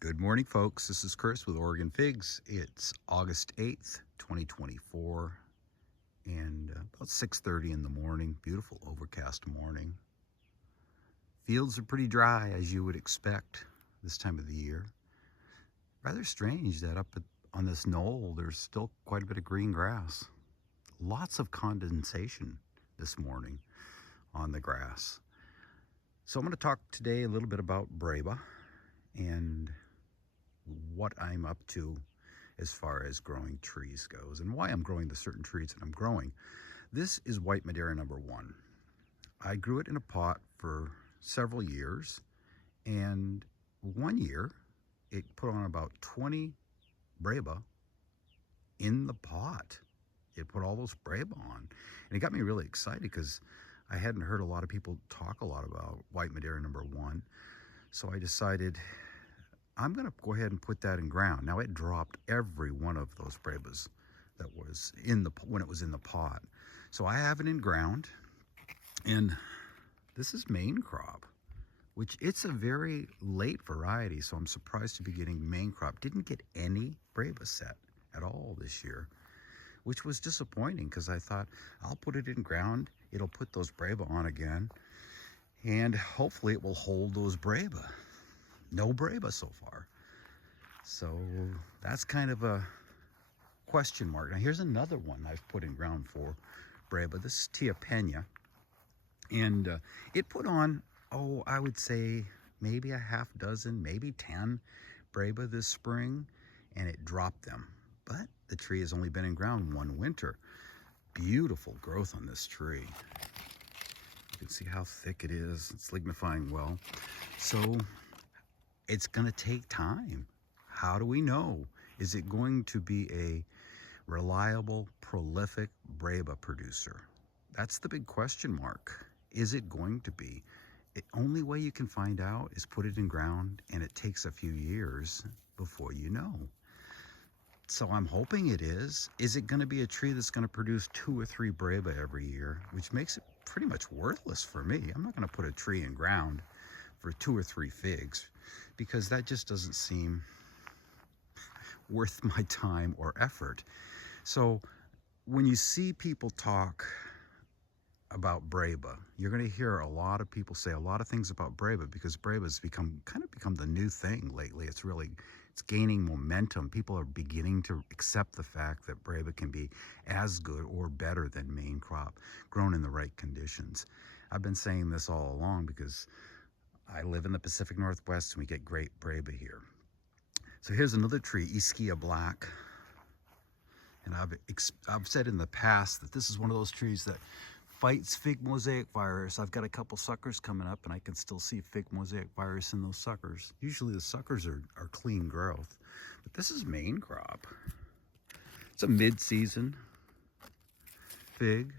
Good morning, folks. This is Chris with Oregon Figs. It's August 8th, 2024, and about 6:30 in the morning. Beautiful overcast morning. Fields are pretty dry, as you would expect this time of the year. Rather strange that on this knoll, there's still quite a bit of green grass. Lots of condensation this morning on the grass. So I'm going to talk today a little bit about Breba and what I'm up to as far as growing trees goes and why I'm growing the certain trees that I'm growing. This is white Madeira #1. I grew it in a pot for several years, and one year it put on about 20 Breba in the pot. It put all those Breba on, and it got me really excited because I hadn't heard a lot of people talk a lot about white Madeira #1. So I decided I'm going to go ahead and put that in ground. Now, it dropped every one of those Brebas that was when it was in the pot. So I have it in ground, and this is main crop, which it's a very late variety, so I'm surprised to be getting main crop. Didn't get any Breba set at all this year, which was disappointing because I thought I'll put it in ground, it'll put those Breba on again, and hopefully it will hold those Breba. No Breba so far. So that's kind of a question mark. Now here's another one I've put in ground for Breba. This is Tia Pena. And it put on, I would say maybe a half dozen, maybe 10 Breba this spring, and it dropped them. But the tree has only been in ground one winter. Beautiful growth on this tree. You can see how thick it is. It's lignifying well. So it's going to take time. How do we know? Is it going to be a reliable, prolific Breba producer? That's the big question mark. Is it going to be? The only way you can find out is put it in ground, and it takes a few years before you know. So I'm hoping it is. Is it going to be a tree that's going to produce 2 or 3 Breba every year, which makes it pretty much worthless for me? I'm not going to put a tree in ground for 2 or 3 figs, because that just doesn't seem worth my time or effort. So when you see people talk about Breba, you're going to hear a lot of people say a lot of things about Breba, because Breba's become the new thing lately. It's gaining momentum. People are beginning to accept the fact that Breba can be as good or better than main crop, grown in the right conditions. I've been saying this all along because I live in the Pacific Northwest, and we get great Breba here. So here's another tree, Ischia Black. And I've said in the past that this is one of those trees that fights fig mosaic virus. I've got a couple suckers coming up, and I can still see fig mosaic virus in those suckers. Usually the suckers are clean growth, but this is main crop. It's a mid-season fig,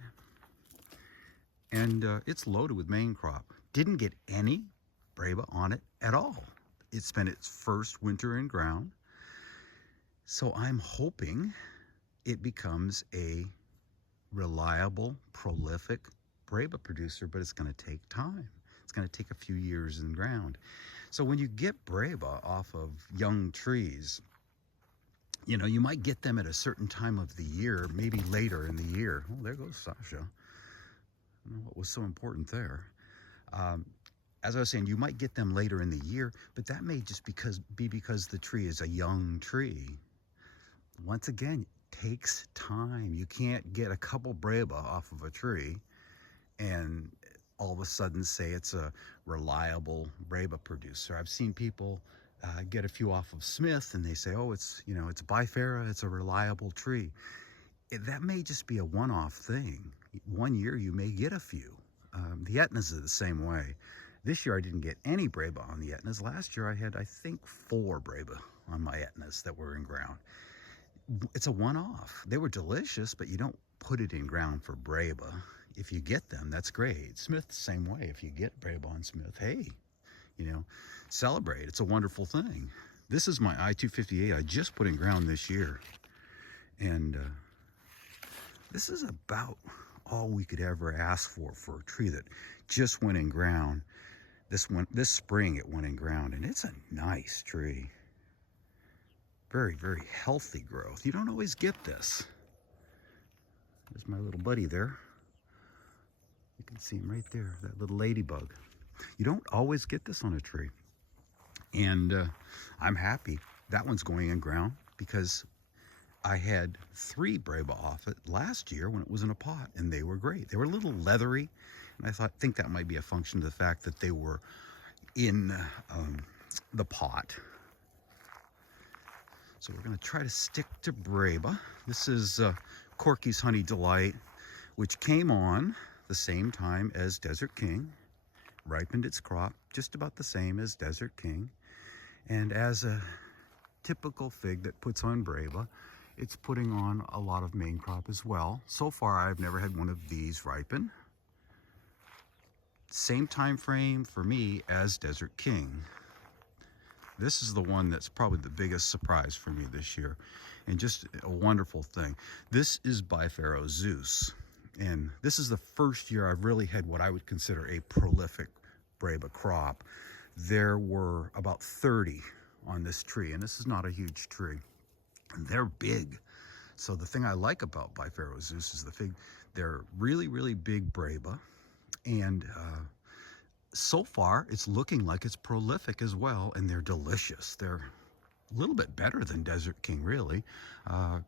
and it's loaded with main crop. Didn't get any Breba on it at all. It spent its first winter in ground. So I'm hoping it becomes a reliable, prolific Breba producer, but it's going to take time. It's going to take a few years in ground. So when you get Breba off of young trees, you might get them at a certain time of the year, maybe later in the year. Oh, there goes Sasha. I don't know what was so important there. As I was saying, you might get them later in the year, but that may just be because the tree is a young tree. Once again, it takes time. You can't get a couple Breba off of a tree and all of a sudden say it's a reliable Breba producer. I've seen people get a few off of Smith, and they say, it's bifera, it's a reliable tree. That may just be a one-off thing. One year you may get a few. The Aetnas are the same way. This year I didn't get any Breba on the Aetnas. Last year I had, I think, 4 Breba on my Aetnas that were in ground. It's a one-off. They were delicious, but you don't put it in ground for Breba. If you get them, that's great. Smith, the same way. If you get Breba on Smith, hey, celebrate. It's a wonderful thing. This is my I-258 I just put in ground this year. And this is about all we could ever ask for a tree that just went in ground. This spring it went in ground, and it's a nice tree. Very, very healthy growth. You don't always get this. There's my little buddy there. You can see him right there, that little ladybug. You don't always get this on a tree. And I'm happy that one's going in ground because I had 3 Breba off it last year when it was in a pot, and they were great. They were a little leathery, and I think that might be a function of the fact that they were in the pot. So we're going to try to stick to Breba. This is Corky's Honey Delight, which came on the same time as Desert King, ripened its crop just about the same as Desert King, and as a typical fig that puts on Breba, it's putting on a lot of main crop as well. So far, I've never had one of these ripen. Same time frame for me as Desert King. This is the one that's probably the biggest surprise for me this year, and just a wonderful thing. This is by Pharaoh Zeus, and this is the first year I've really had what I would consider a prolific Breba crop. There were about 30 on this tree, and this is not a huge tree. And they're big. So the thing I like about by Pharaoh Zeus is the fig. They're really, really big Breba, and so far it's looking like it's prolific as well, and they're delicious. They're a little bit better than Desert King, really.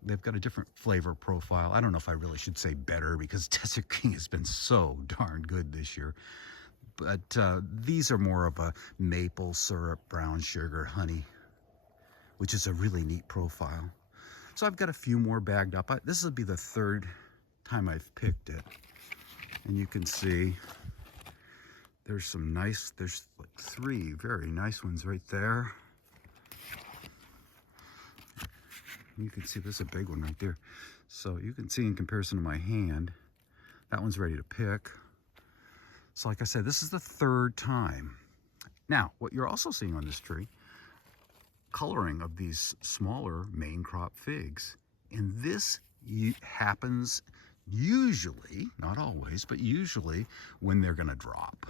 They've got a different flavor profile. I don't know if I really should say better, because Desert King has been so darn good this year. But these are more of a maple syrup, brown sugar, honey, which is a really neat profile. So I've got a few more bagged up. This will be the 3rd time I've picked it. And you can see there's like 3 very nice ones right there. You can see there's a big one right there. So you can see in comparison to my hand, that one's ready to pick. So like I said, this is the 3rd time. Now, what you're also seeing on this tree, coloring of these smaller main crop figs. And this happens usually, not always, but usually when they're gonna drop.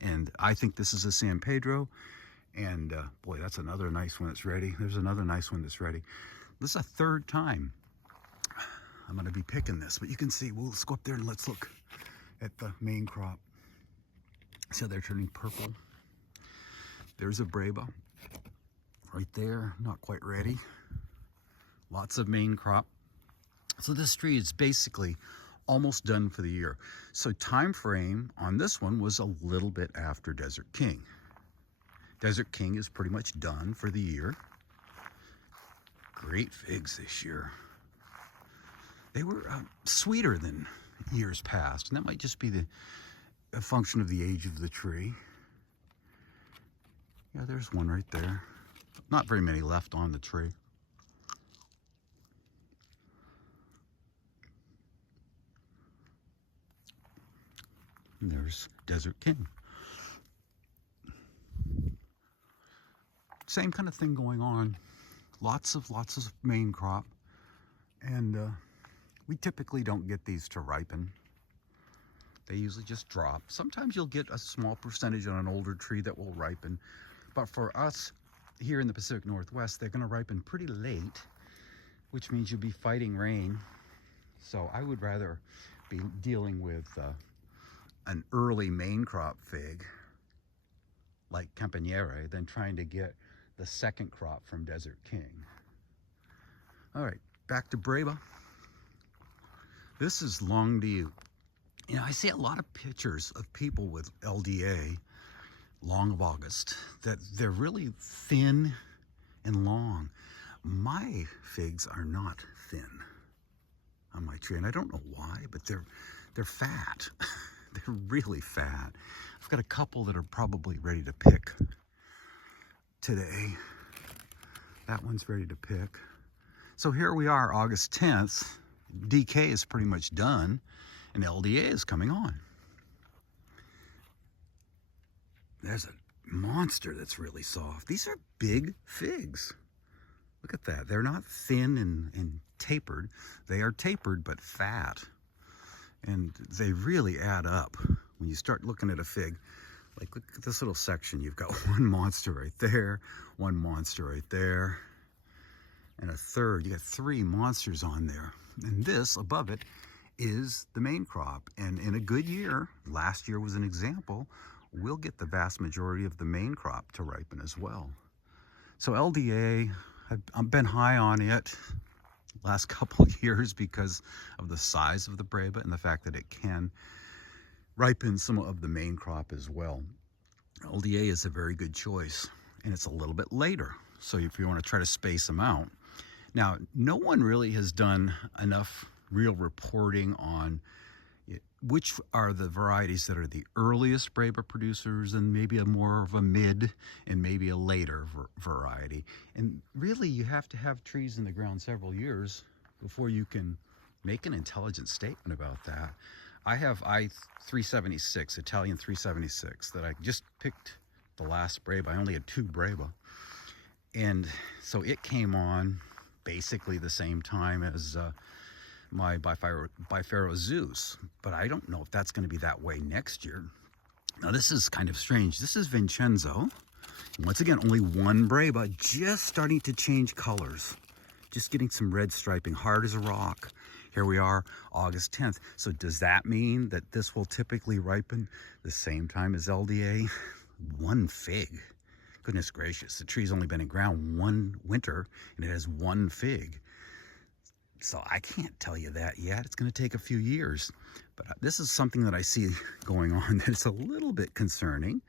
And I think this is a San Pedro, and boy, that's another nice one that's ready. There's another nice one that's ready. This is a 3rd time I'm gonna be picking this, but you can see, well, let's go up there and let's look at the main crop. See how they're turning purple? There's a Breba right there, not quite ready. Lots of main crop. So this tree is basically almost done for the year. So time frame on this one was a little bit after Desert King. Desert King is pretty much done for the year. Great figs this year. They were sweeter than years past, and that might just be a function of the age of the tree. Yeah, there's one right there. Not very many left on the tree. And there's Desert King. Same kind of thing going on. Lots of main crop. And we typically don't get these to ripen. They usually just drop. Sometimes you'll get a small percentage on an older tree that will ripen. But for us here in the Pacific Northwest, they're going to ripen pretty late, which means you'll be fighting rain. So I would rather be dealing with an early main crop fig like Campaniere than trying to get the 2nd crop from Desert King. All right, back to Breba. This is Long Diu. You know, I see a lot of pictures of people with LDA, Long of August, that they're really thin and long. My figs are not thin on my tree, and I don't know why, but they're fat. They're really fat. I've got a couple that are probably ready to pick today. That one's ready to pick. So here we are, August 10th. DK is pretty much done, and LDA is coming on. There's a monster that's really soft. These are big figs. Look at that. They're not thin and tapered. They are tapered but fat. And they really add up when you start looking at a fig. Like, look at this little section. You've got one monster right there, one monster right there. and a third. You got 3 monsters on there. And this above it is the main crop. And in a good year, last year was an example, we'll get the vast majority of the main crop to ripen as well. So LDA, I've been high on it last couple of years because of the size of the Breba and the fact that it can ripen some of the main crop as well. LDA is a very good choice, and it's a little bit later. So if you want to try to space them out. Now, no one really has done enough real reporting on which are the varieties that are the earliest Breba producers and maybe a more of a mid and maybe a later variety. And really, you have to have trees in the ground several years before you can make an intelligent statement about that. I have I-376, Italian 376, that I just picked the last Breba. I only had 2 Breba. And so it came on basically the same time as my Bifaro Zeus, but I don't know if that's going to be that way next year. Now this is kind of strange. This is Vincenzo. Once again, only 1 Breba, just starting to change colors. Just getting some red striping, hard as a rock. Here we are, August 10th. So does that mean that this will typically ripen the same time as LDA? 1 fig. Goodness gracious, the tree's only been in ground 1 winter and it has 1 fig. So I can't tell you that yet. It's going to take a few years. But this is something that I see going on that's a little bit concerning.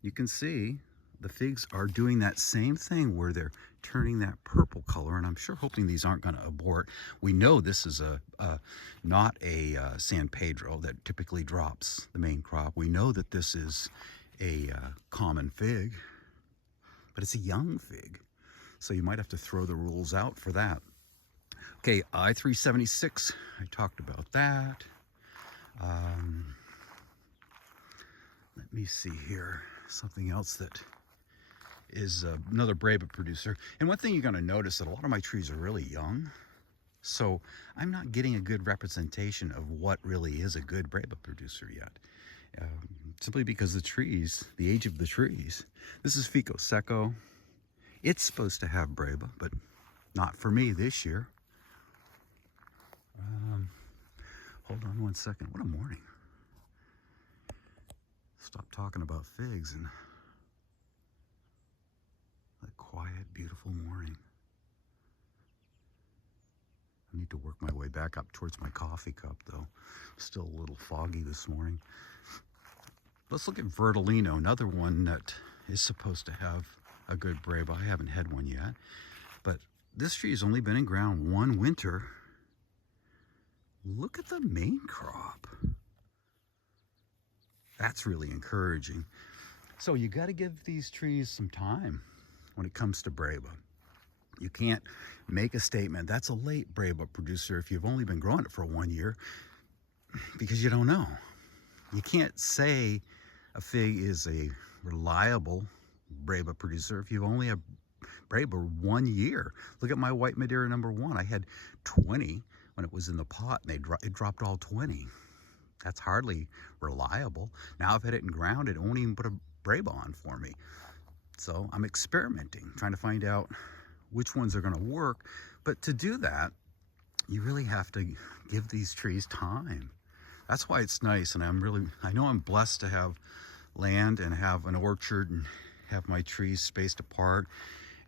You can see the figs are doing that same thing where they're turning that purple color, and I'm sure hoping these aren't going to abort. We know this is not a San Pedro that typically drops the main crop. We know that this is a common fig, but it's a young fig. So you might have to throw the rules out for that. Okay, I-376, I talked about that. Let me see here, something else that is another Breba producer. And one thing you're going to notice that a lot of my trees are really young, so I'm not getting a good representation of what really is a good Breba producer yet. Simply because the trees, the age of the trees. This is Fico Seco. It's supposed to have Breba, but not for me this year. Hold on 1 second. What a morning. Stop talking about figs and that quiet, beautiful morning. I need to work my way back up towards my coffee cup, though. Still a little foggy this morning. Let's look at Vertolino, another one that is supposed to have a good Breba. I haven't had one yet, but this tree has only been in ground 1 winter. Look at the main crop. That's really encouraging. So you got to give these trees some time when it comes to Breba. You can't make a statement, that's a late Breba producer if you've only been growing it for 1 year, because you don't know. You can't say a fig is a reliable Breba producer if you've only had Breba 1 year. Look at my white Madeira #1. I had 20 when it was in the pot, and it dropped all 20. That's hardly reliable. Now I've had it in ground, it won't even put a Breba on for me. So I'm experimenting, trying to find out which ones are going to work. But to do that, you really have to give these trees time. That's why it's nice, and I know I'm blessed to have land and have an orchard and have my trees spaced apart,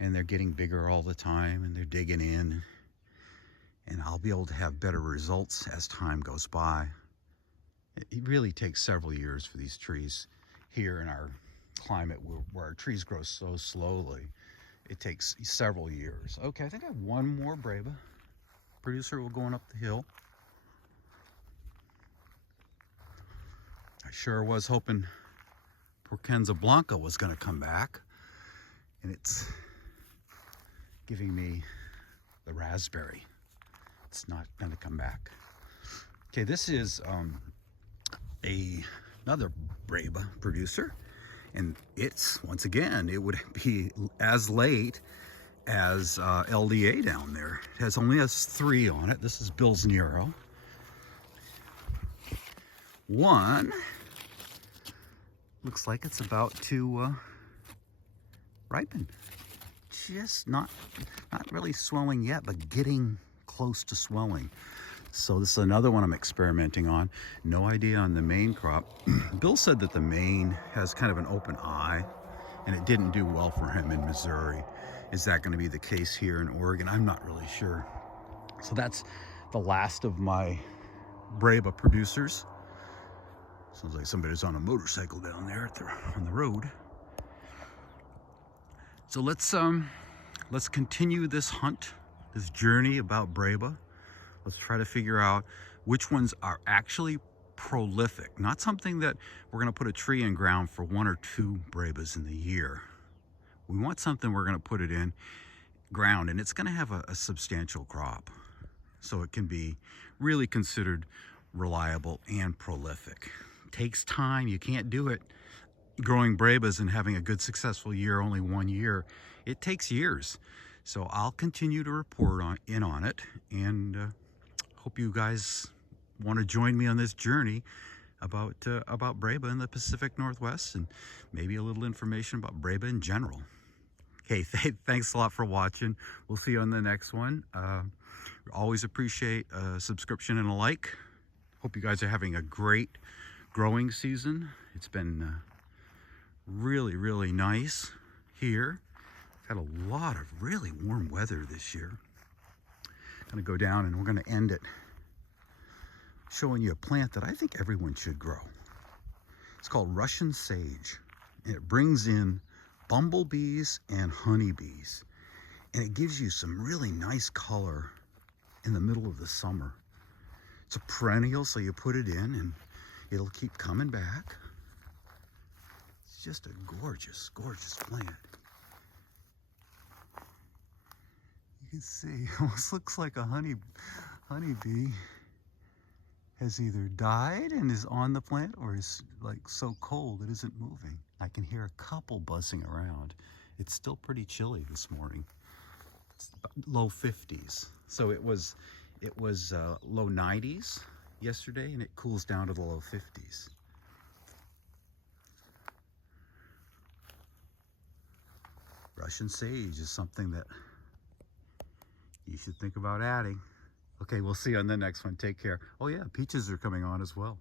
and they're getting bigger all the time, and they're digging in. And I'll be able to have better results as time goes by. It really takes several years for these trees here in our climate where our trees grow so slowly. It takes several years. Okay, I think I have 1 more Breba producer going up the hill. I sure was hoping Porcenza Blanca was going to come back, and it's giving me the raspberry. It's not going to come back. Okay, this is another Breba producer, and it's, once again, it would be as late as LDA down there. It only has 3 on it. This is Bill's Nero. 1 looks like it's about to ripen. just not really swelling yet, but getting close to swelling. So this is another one I'm experimenting on. No idea on the main crop. Bill said that the main has kind of an open eye, and it didn't do well for him in Missouri. Is that going to be the case here in Oregon? I'm not really sure. So that's the last of my Breba producers. Sounds like somebody's on a motorcycle down there on the road. So let's continue this hunt, this journey about Breba. Let's try to figure out which ones are actually prolific, not something that we're going to put a tree in ground for 1 or 2 Brebas in the year. We want something we're going to put it in ground and it's going to have a substantial crop, so it can be really considered reliable and prolific. It takes time. You can't do it growing Brebas and having a good successful year only 1 year. It takes years. So I'll continue to report on it, and hope you guys want to join me on this journey about Breba in the Pacific Northwest, and maybe a little information about Breba in general. Okay, thanks a lot for watching. We'll see you on the next one. Always appreciate a subscription and a like. Hope you guys are having a great growing season. It's been really nice here. Had a lot of really warm weather this year. Gonna go down and we're gonna end it showing you a plant that I think everyone should grow. It's called Russian sage, and it brings in bumblebees and honeybees, and it gives you some really nice color in the middle of the summer. It's a perennial, so you put it in and it'll keep coming back. It's just a gorgeous plant. You can see, it almost looks like a honeybee has either died and is on the plant, or is like so cold it isn't moving. I can hear a couple buzzing around. It's still pretty chilly this morning. It's about low 50s. So it was low 90s yesterday, and it cools down to the low 50s. Russian sage is something that you should think about adding. Okay, we'll see you on the next one. Take care. Oh yeah, peaches are coming on as well.